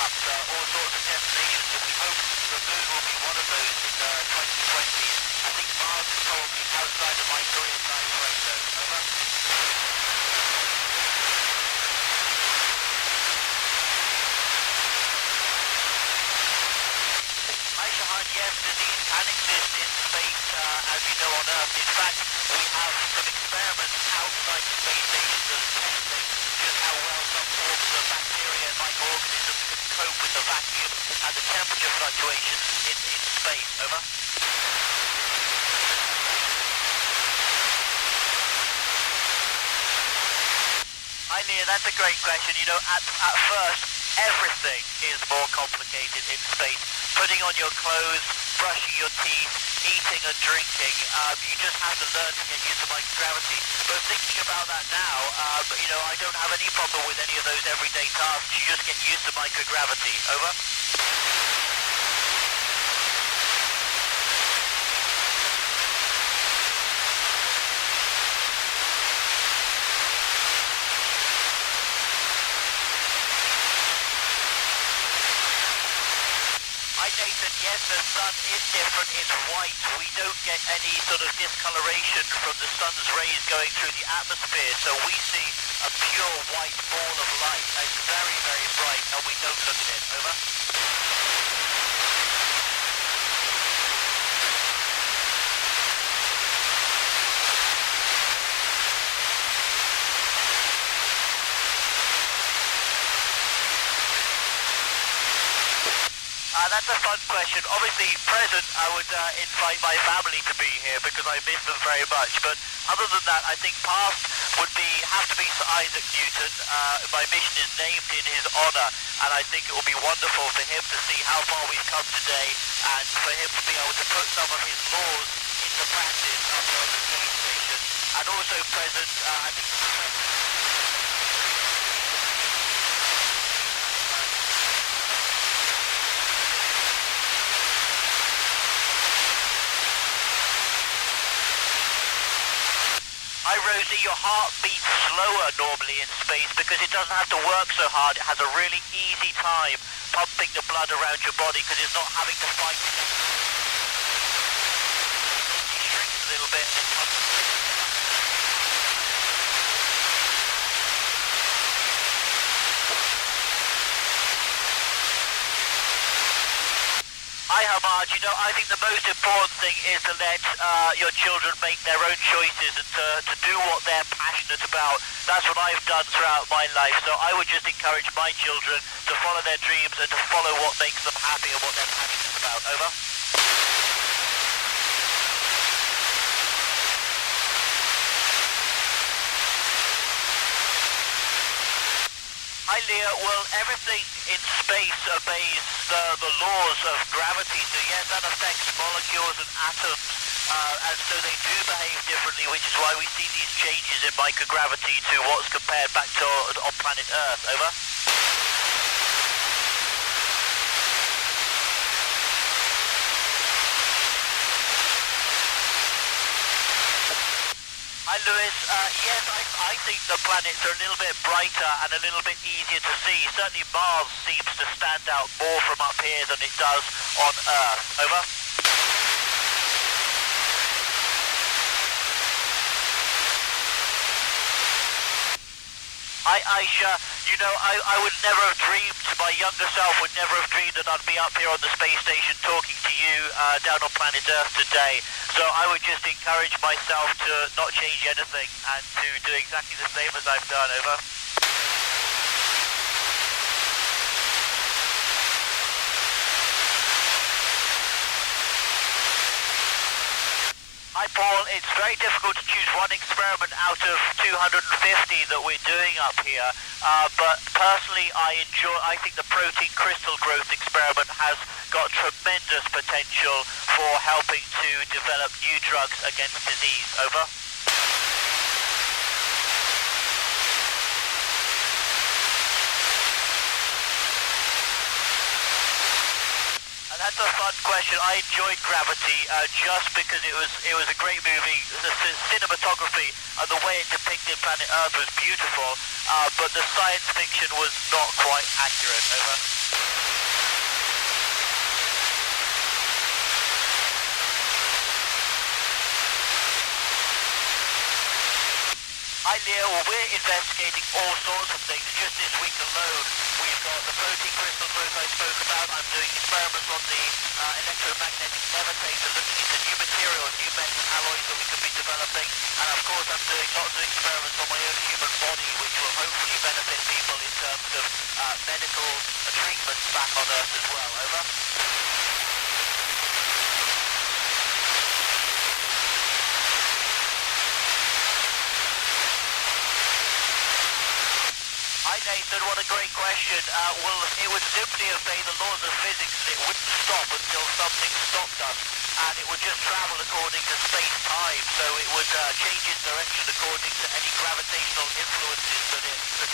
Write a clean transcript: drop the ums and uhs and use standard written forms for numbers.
up all sorts of destinations, and we hope the moon will be one of those in 2020. I think Mars is probably outside of my career time frame, though. Over. Hi, Shahan. Yes, disease can exist in space, as you know, on Earth. In fact, we have some experiments outside the space station that are testing just how well some forms of bacteria and microorganisms can cope with the vacuum and the temperature fluctuations in space. Over. Hi, Leah. That's a great question. You know, at first, everything is more complicated in space. Putting on your clothes, brushing your teeth, eating and drinking, you just have to learn to get used to microgravity. But thinking about that now, you know, I don't have any problem with any of those everyday tasks. You just get used to microgravity. Over. Nathan, yes, the sun is different. It's white. We don't get any sort of discoloration from the sun's rays going through the atmosphere, so we see a pure white ball of light. It's very, very bright, and we don't look at it. Over. That's a fun question. Obviously, present, I would invite my family to be here because I miss them very much. But other than that, I think past would have to be Sir Isaac Newton. My mission is named in his honour, and I think it will be wonderful for him to see how far we've come today, and for him to be able to put some of his laws into practice up here on the space station. And also present, I think. Hi Rosie, your heart beats slower normally in space because it doesn't have to work so hard. It has a really easy time pumping the blood around your body because it's not having to fight it. It shrinks a little bit and pumps it. Hi Hamad, you know, I think the most important thing is to let your children make their own choices and to do what they're passionate about. That's what I've done throughout my life, so I would just encourage my children to follow their dreams and to follow what makes them happy and what they're passionate about. Over. Hi Leah, well everything in space obeys the laws of gravity, so yes, that affects molecules and atoms, and so they do behave differently, which is why we see these changes in microgravity to what's compared back to on planet Earth. Over. Hi Lewis, yes, I think the planets are a little bit brighter and a little bit easier to see. Certainly Mars seems to stand out more from up here than it does on Earth. Over. Hi Aisha, you know, I would never have dreamed, my younger self would never have dreamed that I'd be up here on the space station talking to you down on planet Earth today. So I would just encourage myself to not change anything and to do exactly the same as I've done. Over. Hi Paul, it's very difficult to choose one experiment out of 250 that we're doing up here, but personally I think the protein crystal growth experiment has got tremendous potential for helping to develop new drugs against disease. Over. That's a fun question. I enjoyed Gravity just because it was a great movie. The cinematography and the way it depicted planet Earth was beautiful, but the science fiction was not quite accurate. Over. Hi Leo, well, we're investigating all sorts of things. Just this week alone, we've got the protein crystal growth I spoke about. I'm doing experiments on the electromagnetic levitator, looking into new materials, new metal alloys that we could be developing. And of course, I'm doing lots of experiments on my own human body, which will hopefully benefit people in terms of medical treatments back on Earth as well. Over. Hi Nathan, what a great question. Well, it would simply obey the laws of physics and it wouldn't stop until something stopped us. And it would just travel according to space-time, so it would change its direction according to any gravitational influences that